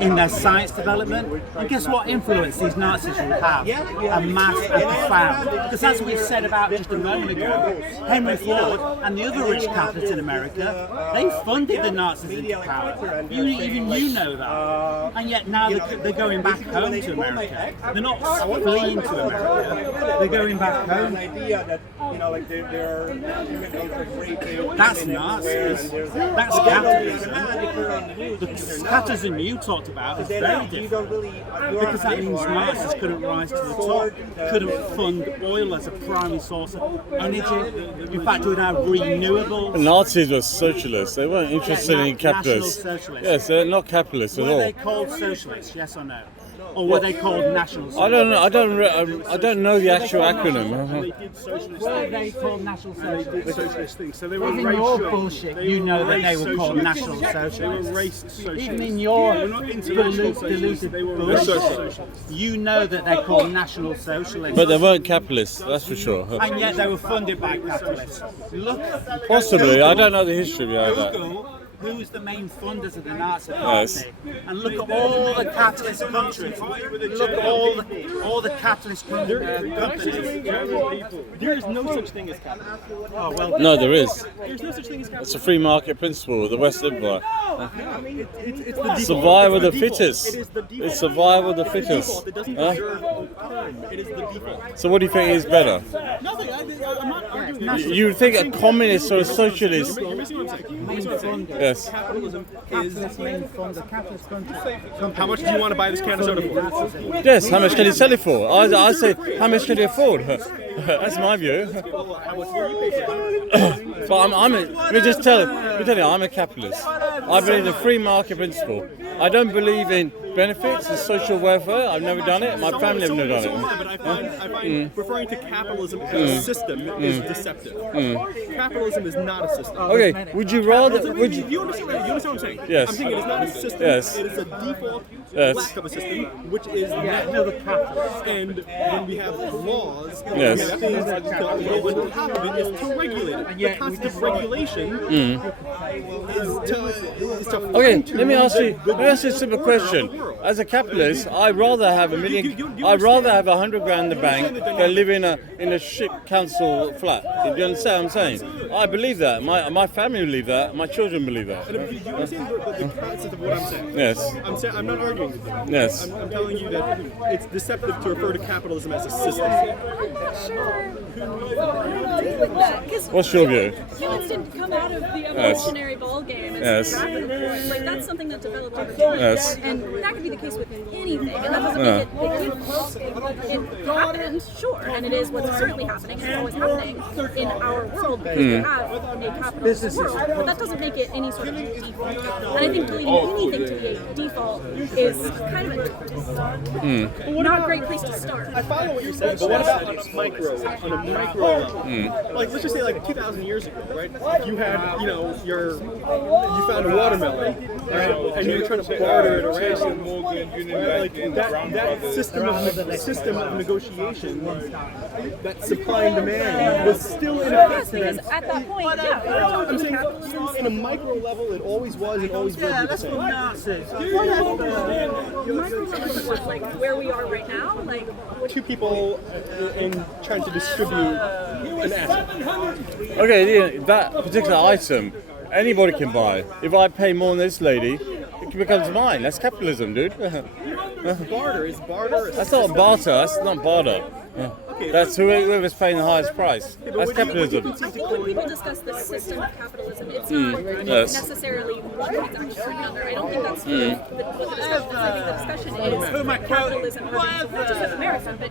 in their science development. And guess what influence these Nazis will have? A mass and profound. Because as we said about just a moment ago, Henry Ford and the other rich capitalists in America, they funded the Nazis into power. Even you know that. And yet now they're going back home to America. They're not fleeing to America. They're going back home. That's Nazis. That's capitalism. The capitalism you talked about is very different. Because that means Nazis couldn't rise to the top, couldn't fund oil as a primary source of energy. In fact, would have renewables. The Nazis were socialists. They weren't interested in capitalists. Yes, they're not capitalists at all. Were they called socialists? Yes or no? Or were they called national socialists? I don't know. I don't know the actual acronym. Were they called national socialists? They did socialist things. So they were Even in your bullshit, you know that they were called national socialists. They were racist socialists. Even in your deluded bullshit, you know that they're called national socialists. But they weren't capitalists, that's for sure. And yet they were funded by capitalists. Look, Possibly. I don't know the history behind that. Google who's the main funders of the Nazi Party, and look at all the capitalist countries. Look at all the capitalist companies. There is no such thing as capitalism. Oh, well, No, there is. There's no such thing as capitalism. It's a free market principle of the West Empire. It's the Survival of the default. fittest. It is the default. It's survival of the fittest. It doesn't Huh? deserve time. It is the default. So what do you think is better? Nothing. I'm not arguing. You would think a communist or a socialist? You're missing what I'm saying. You're missing what I'm saying. Yes. Capitalism is. main funder, capitalist country. How much do you want to buy this can of soda for? Yes. How much can you sell it for? I say, how much can you afford? That's my view. How much will you pay for it? But let me tell you, I'm a capitalist. I believe in the free market principle. I don't believe in benefits and social welfare. I've never done it. My family have never done it. But I find referring to capitalism as a system is deceptive. Capitalism is not a system. Okay, would you rather? You understand what I'm saying? Yes. I'm saying it is not a system. Yes. It is a default Yes. lack of a system, which is not the capitalist. And when we have laws, Yes. we have things that the top of it is to regulate it. The concept of regulation is to Okay, let me ask you a simple question. As a capitalist, I'd rather have I'd rather have 100 grand in the bank than live in a shit council flat. Do you understand what I'm saying? I believe that. My family believe that. My children believe that. You understand the concept of what I'm saying? Yes. I'm not arguing with you. Yes. I'm telling you that it's deceptive to refer to capitalism as a system. With that, 'cause What's your view? humans didn't come out of the evolutionary ball game and Yes. like that's something that developed over time. Yes. And that could be the case with anything, and that doesn't make it the default. It happened, sure, and it is what's currently happening, and it's always happening in our world because we have a capitalist world. But that doesn't make it any sort of default. And I think believing anything to be a default is kind of a not a great place to start. I follow what you're saying, but what about on a micro level? Like, let's just say like 2,000 years ago, right? You had, you found a watermelon, right? And you were trying to barter it around. Like that system of negotiation, that supply and demand, was still in effect then. Because at that point, yeah, I'm saying in a micro level, it always was and always will be the same. micro level is what, like where we are right now, like Two people in trying to distribute an asset. Okay, that particular item, anybody can buy. If I pay more than this lady, it becomes mine. That's capitalism, dude. Barter is barter. That's not barter. That's not barter. That's whoever's paying the highest price. That's capitalism. I think when people discuss the system of capitalism, it's not Yes. necessarily what it's actually written under. I don't think that's what the discussion is. I think the discussion is capitalism, not just with America, but